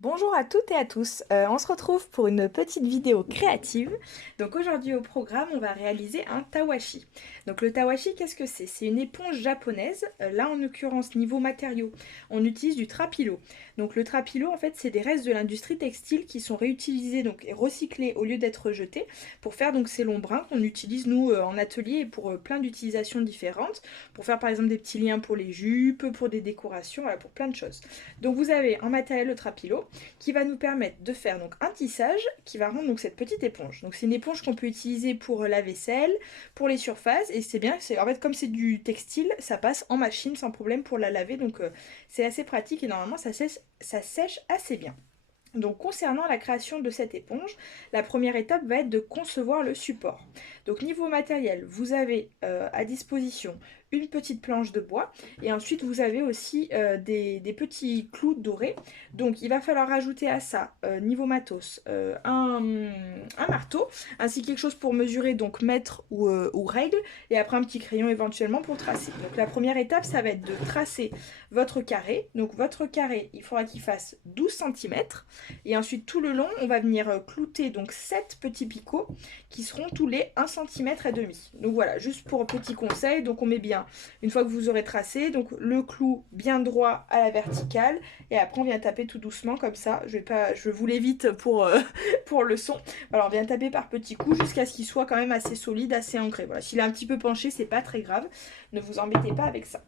Bonjour à toutes et à tous, on se retrouve pour une petite vidéo créative. Donc aujourd'hui au programme on va réaliser un tawashi. Donc le tawashi qu'est-ce que c'est? C'est une éponge japonaise, là en l'occurrence niveau matériaux on utilise du trapilo. Donc le trapilo en fait c'est des restes de l'industrie textile qui sont réutilisés donc et recyclés au lieu d'être jetés pour faire donc ces longs brins qu'on utilise nous en atelier et pour plein d'utilisations différentes. Pour faire par exemple des petits liens pour les jupes, pour des décorations, voilà, pour plein de choses. Donc vous avez en matériel le trapilo qui va nous permettre de faire donc un tissage qui va rendre donc cette petite éponge. Donc c'est une éponge qu'on peut utiliser pour la vaisselle, pour les surfaces et c'est bien, c'est en fait comme c'est du textile, ça passe en machine sans problème pour la laver donc c'est assez pratique et normalement ça sèche assez bien. Donc concernant la création de cette éponge, la première étape va être de concevoir le support. Donc niveau matériel, vous avez à disposition une petite planche de bois et ensuite vous avez aussi des petits clous dorés. Donc il va falloir rajouter à ça, niveau matos, un marteau ainsi que quelque chose pour mesurer donc mètre ou règle et après un petit crayon éventuellement pour tracer. Donc la première étape ça va être de tracer votre carré. Donc votre carré il faudra qu'il fasse 12 cm. Et ensuite, tout le long, on va venir clouter donc 7 petits picots qui seront tous les 1,5 cm. Donc voilà, juste pour un petit conseil, donc on met bien, une fois que vous aurez tracé, donc le clou bien droit à la verticale, et après on vient taper tout doucement comme ça. Je vous l'évite pour, pour le son. Alors on vient taper par petits coups jusqu'à ce qu'il soit quand même assez solide, assez ancré. Voilà, s'il est un petit peu penché, c'est pas très grave. Ne vous embêtez pas avec ça.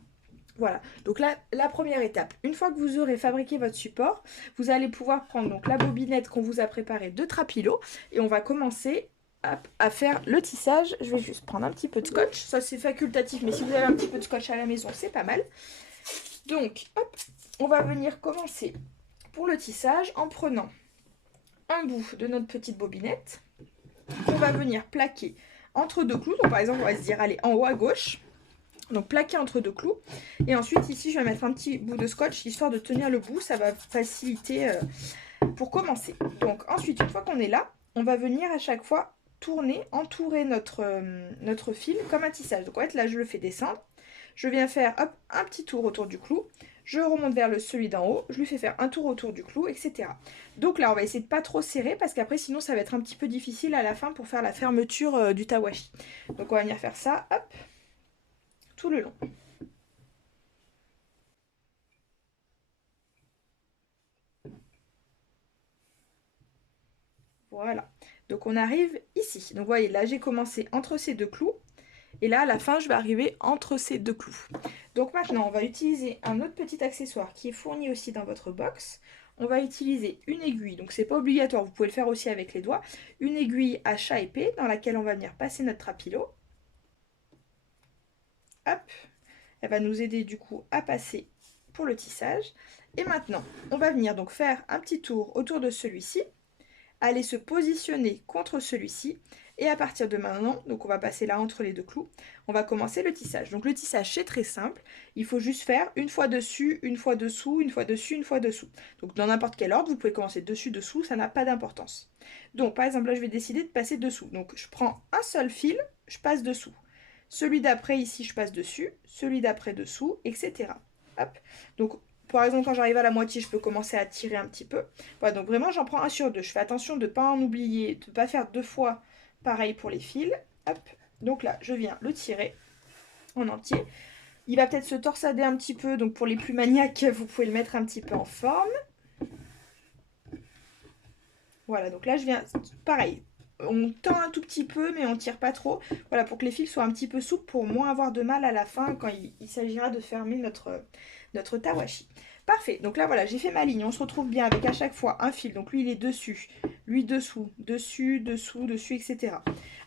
Voilà, donc là, la première étape, une fois que vous aurez fabriqué votre support, vous allez pouvoir prendre donc la bobinette qu'on vous a préparée de Trapilo et on va commencer à faire le tissage. Je vais juste prendre un petit peu de scotch, ça c'est facultatif, mais si vous avez un petit peu de scotch à la maison, c'est pas mal. Donc, hop, on va venir commencer pour le tissage en prenant un bout de notre petite bobinette qu'on va venir plaquer entre deux clous. Donc par exemple, on va se dire, allez, en haut à gauche. Donc plaqué entre deux clous. Et ensuite ici je vais mettre un petit bout de scotch histoire de tenir le bout. Ça va faciliter pour commencer. Donc ensuite une fois qu'on est là, on va venir à chaque fois tourner, entourer notre fil comme un tissage. Donc en fait là je le fais descendre. Je viens faire hop, un petit tour autour du clou. Je remonte vers celui d'en haut. Je lui fais faire un tour autour du clou, etc. Donc là on va essayer de pas trop serrer parce qu'après sinon ça va être un petit peu difficile à la fin pour faire la fermeture du tawashi. Donc on va venir faire ça, hop, tout le long. Voilà. Donc on arrive ici. Donc vous voyez, là j'ai commencé entre ces deux clous. Et là, à la fin, je vais arriver entre ces deux clous. Donc maintenant, on va utiliser un autre petit accessoire qui est fourni aussi dans votre box. On va utiliser une aiguille. Donc c'est pas obligatoire, vous pouvez le faire aussi avec les doigts. Une aiguille à chat épais dans laquelle on va venir passer notre trapilo. Hop. Elle va nous aider du coup à passer pour le tissage. Et maintenant, on va venir donc faire un petit tour autour de celui-ci, aller se positionner contre celui-ci et à partir de maintenant, donc on va passer là entre les deux clous, on va commencer le tissage. Donc le tissage c'est très simple, il faut juste faire une fois dessus, une fois dessous, une fois dessus, une fois dessous. Donc dans n'importe quel ordre, vous pouvez commencer dessus, dessous, ça n'a pas d'importance. Donc par exemple là je vais décider de passer dessous. Donc je prends un seul fil, je passe dessous. Celui d'après ici je passe dessus, celui d'après dessous, etc. Hop. Donc par exemple, quand j'arrive à la moitié, je peux commencer à tirer un petit peu. Voilà, donc vraiment, j'en prends un sur deux. Je fais attention de ne pas en oublier, de ne pas faire deux fois pareil pour les fils. Hop. Donc là, je viens le tirer en entier. Il va peut-être se torsader un petit peu, donc pour les plus maniaques, vous pouvez le mettre un petit peu en forme. Voilà, donc là, je viens, pareil, on tend un tout petit peu, mais on tire pas trop. Voilà, pour que les fils soient un petit peu souples, pour moins avoir de mal à la fin quand il s'agira de fermer notre tawashi. Parfait, donc là voilà, j'ai fait ma ligne, on se retrouve bien avec à chaque fois un fil, donc lui il est dessus, lui dessous, dessus, dessous, dessus, etc.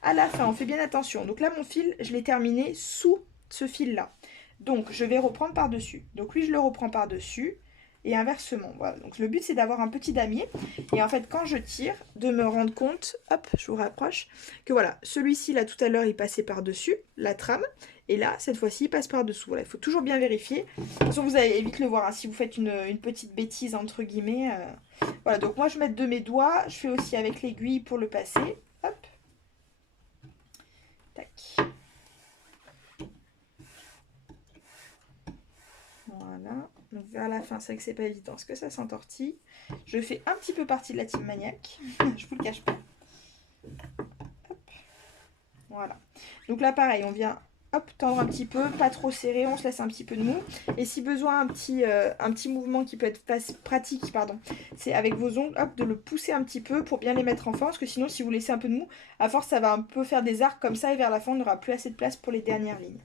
À la fin, on fait bien attention, donc là mon fil, je l'ai terminé sous ce fil-là. Donc je vais reprendre par-dessus, donc lui je le reprends par-dessus, et inversement, voilà. Donc le but c'est d'avoir un petit damier, et en fait quand je tire, de me rendre compte, hop, je vous rapproche, que voilà, celui-ci là tout à l'heure il passait par-dessus, la trame, et là, cette fois-ci, il passe par-dessous. Voilà, il faut toujours bien vérifier. De toute façon, vous allez vite le voir, hein, si vous faites une petite bêtise, entre guillemets. Voilà, donc moi, je mets de mes doigts. Je fais aussi avec l'aiguille pour le passer. Hop. Tac. Voilà. Donc vers la fin, c'est vrai que c'est pas évident parce que ça s'entortille. Je fais un petit peu partie de la team maniaque, je vous le cache pas. Hop. Voilà. Donc là pareil, on vient hop, tendre un petit peu, pas trop serré, on se laisse un petit peu de mou. Et si besoin, un petit mouvement qui peut être pratique, pardon, c'est avec vos ongles, hop, de le pousser un petit peu pour bien les mettre en forme, parce que sinon, si vous laissez un peu de mou, à force, ça va un peu faire des arcs comme ça, et vers la fin, on n'aura plus assez de place pour les dernières lignes.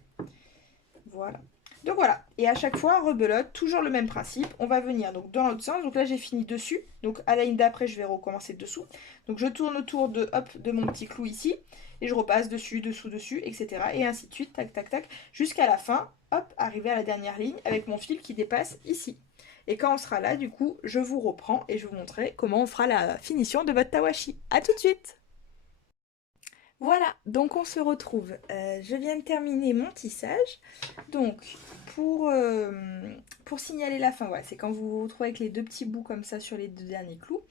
Voilà. Donc voilà, et à chaque fois, rebelote, toujours le même principe. On va venir donc dans l'autre sens. Donc là, j'ai fini dessus. Donc à la ligne d'après, je vais recommencer dessous. Donc je tourne autour de mon petit clou ici. Et je repasse dessus, dessous, dessus, etc. Et ainsi de suite, tac, tac, tac, jusqu'à la fin, hop, arriver à la dernière ligne avec mon fil qui dépasse ici. Et quand on sera là, du coup, je vous reprends et je vous montrerai comment on fera la finition de votre tawashi. A tout de suite! Voilà, donc on se retrouve. Je viens de terminer mon tissage. Donc, pour signaler la fin, voilà, c'est quand vous vous retrouvez avec les deux petits bouts comme ça sur les deux derniers clous.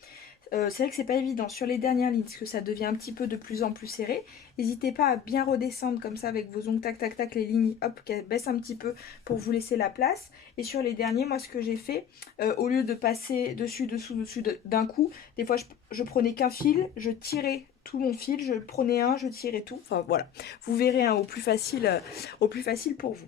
C'est vrai que c'est pas évident sur les dernières lignes parce que ça devient un petit peu de plus en plus serré. N'hésitez pas à bien redescendre comme ça avec vos ongles, tac tac tac, les lignes, hop, qu'elles baissent un petit peu pour vous laisser la place. Et sur les derniers, moi ce que j'ai fait, au lieu de passer dessus, dessous, dessus d'un coup, des fois je prenais qu'un fil, je tirais tout mon fil, je prenais un, je tirais tout. Enfin voilà, vous verrez hein, au plus facile pour vous.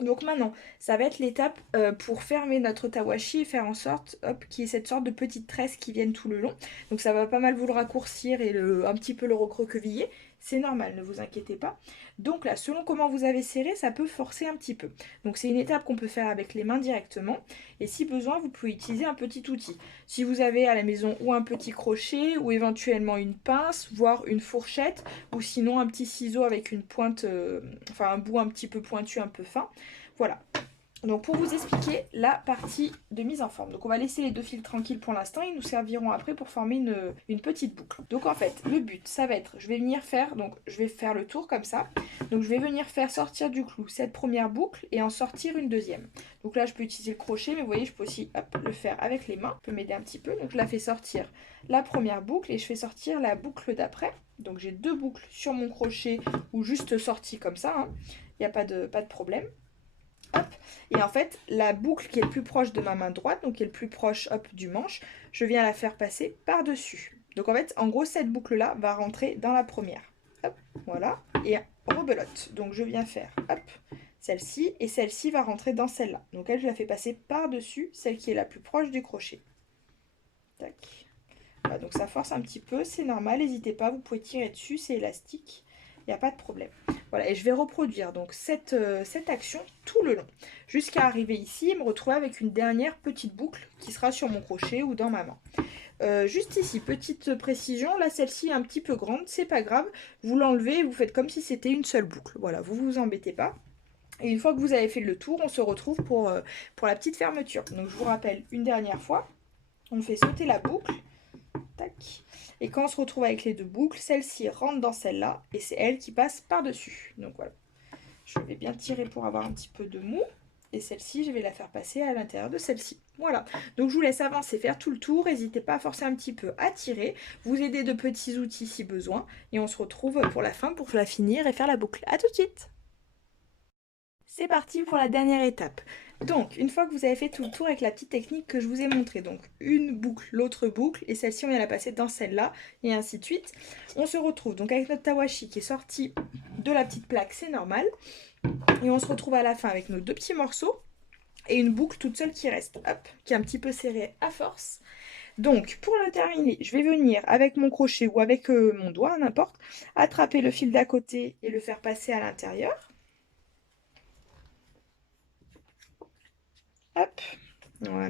Donc maintenant, ça va être l'étape pour fermer notre tawashi et faire en sorte qu'il y ait cette sorte de petite tresse qui vienne tout le long. Donc ça va pas mal vous le raccourcir et un petit peu le recroqueviller. C'est normal, ne vous inquiétez pas. Donc là, selon comment vous avez serré, ça peut forcer un petit peu. Donc c'est une étape qu'on peut faire avec les mains directement. Et si besoin, vous pouvez utiliser un petit outil. Si vous avez à la maison ou un petit crochet ou éventuellement une pince, voire une fourchette, ou sinon un petit ciseau avec une pointe, enfin un bout un petit peu pointu, un peu fin. Voilà. Donc pour vous expliquer la partie de mise en forme. Donc on va laisser les deux fils tranquilles pour l'instant. Ils nous serviront après pour former une petite boucle. Donc en fait, le but, ça va être, je vais venir faire, donc je vais faire le tour comme ça. Donc je vais venir faire sortir du clou cette première boucle et en sortir une deuxième. Donc là, je peux utiliser le crochet, mais vous voyez, je peux aussi le faire avec les mains. Ça peut m'aider un petit peu. Donc je la fais sortir la première boucle et je fais sortir la boucle d'après. Donc j'ai deux boucles sur mon crochet ou juste sorties comme ça. Hein. Il n'y a pas de problème. Hop. Et en fait, la boucle qui est le plus proche de ma main droite, donc qui est le plus proche hop, du manche, je viens la faire passer par-dessus. Donc en fait, en gros, cette boucle-là va rentrer dans la première. Hop, voilà. Et rebelote. Donc je viens faire hop, celle-ci, et celle-ci va rentrer dans celle-là. Donc elle, je la fais passer par-dessus, celle qui est la plus proche du crochet. Tac. Voilà, donc ça force un petit peu, c'est normal, n'hésitez pas, vous pouvez tirer dessus, c'est élastique. Il n'y a pas de problème. Voilà, et je vais reproduire donc cette action tout le long, jusqu'à arriver ici et me retrouver avec une dernière petite boucle qui sera sur mon crochet ou dans ma main. Juste ici, petite précision, là celle-ci est un petit peu grande, c'est pas grave, vous l'enlevez et vous faites comme si c'était une seule boucle. Voilà, vous vous embêtez pas. Et une fois que vous avez fait le tour, on se retrouve pour la petite fermeture. Donc je vous rappelle une dernière fois, on fait sauter la boucle. Tac. Et quand on se retrouve avec les deux boucles, celle-ci rentre dans celle-là et c'est elle qui passe par-dessus. Donc voilà. Je vais bien tirer pour avoir un petit peu de mou. Et celle-ci, je vais la faire passer à l'intérieur de celle-ci. Voilà. Donc je vous laisse avancer, faire tout le tour. N'hésitez pas à forcer un petit peu à tirer. Vous aider de petits outils si besoin. Et on se retrouve pour la fin pour la finir et faire la boucle. A tout de suite! C'est parti pour la dernière étape. Donc, une fois que vous avez fait tout le tour avec la petite technique que je vous ai montrée, donc une boucle, l'autre boucle, et celle-ci on vient la passer dans celle-là, et ainsi de suite, on se retrouve donc avec notre tawashi qui est sorti de la petite plaque, c'est normal, et on se retrouve à la fin avec nos deux petits morceaux, et une boucle toute seule qui reste, hop, qui est un petit peu serrée à force. Donc, pour le terminer, je vais venir avec mon crochet ou avec mon doigt, n'importe, attraper le fil d'à côté et le faire passer à l'intérieur. Hop, voilà.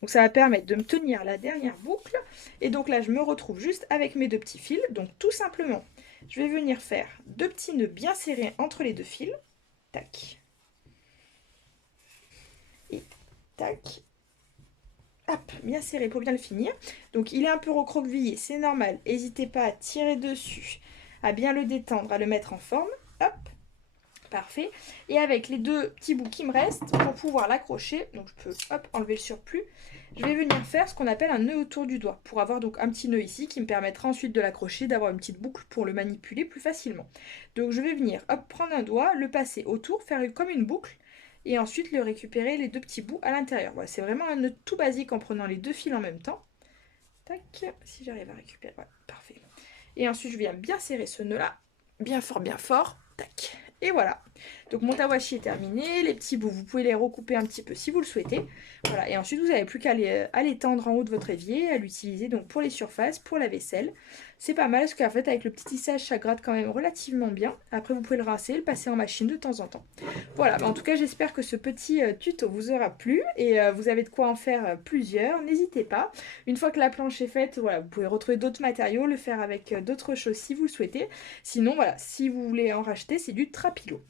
Donc ça va permettre de me tenir la dernière boucle. Et donc là, je me retrouve juste avec mes deux petits fils. Donc tout simplement, je vais venir faire deux petits nœuds bien serrés entre les deux fils. Tac. Et tac. Hop, bien serré pour bien le finir. Donc il est un peu recroquevillé, c'est normal. N'hésitez pas à tirer dessus, à bien le détendre, à le mettre en forme. Hop. Parfait. Et avec les deux petits bouts qui me restent, pour pouvoir l'accrocher, donc je peux hop, enlever le surplus, je vais venir faire ce qu'on appelle un nœud autour du doigt, pour avoir donc un petit nœud ici qui me permettra ensuite de l'accrocher, d'avoir une petite boucle pour le manipuler plus facilement. Donc je vais venir hop, prendre un doigt, le passer autour, faire comme une boucle, et ensuite le récupérer les deux petits bouts à l'intérieur. Voilà, c'est vraiment un nœud tout basique en prenant les deux fils en même temps. Tac, si j'arrive à récupérer, voilà, parfait. Et ensuite je viens bien serrer ce nœud là, bien fort, tac. Et voilà, donc mon tawashi est terminé, les petits bouts vous pouvez les recouper un petit peu si vous le souhaitez. Voilà, et ensuite vous n'avez plus qu'à l'étendre en haut de votre évier, à l'utiliser donc pour les surfaces, pour la vaisselle. C'est pas mal parce qu'en fait avec le petit tissage ça gratte quand même relativement bien. Après vous pouvez le rincer, le passer en machine de temps en temps. Voilà, en tout cas j'espère que ce petit tuto vous aura plu et vous avez de quoi en faire plusieurs, n'hésitez pas. Une fois que la planche est faite, voilà, vous pouvez retrouver d'autres matériaux, le faire avec d'autres choses si vous le souhaitez. Sinon voilà, si vous voulez en racheter, c'est du trapilo.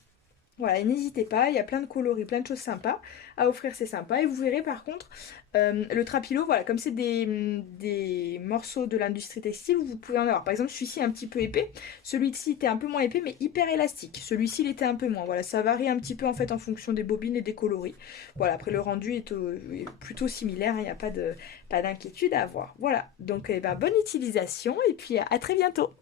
Voilà, et n'hésitez pas, il y a plein de coloris, plein de choses sympas à offrir, c'est sympa. Et vous verrez par contre, le trapilo, voilà, comme c'est des morceaux de l'industrie textile, vous pouvez en avoir. Par exemple, celui-ci est un petit peu épais, celui-ci était un peu moins épais, mais hyper élastique. Celui-ci, il était un peu moins. Voilà, ça varie un petit peu en fait en fonction des bobines et des coloris. Voilà, après le rendu est plutôt similaire, il n'y a pas d'inquiétude à avoir. Voilà, donc eh ben, bonne utilisation et puis à très bientôt.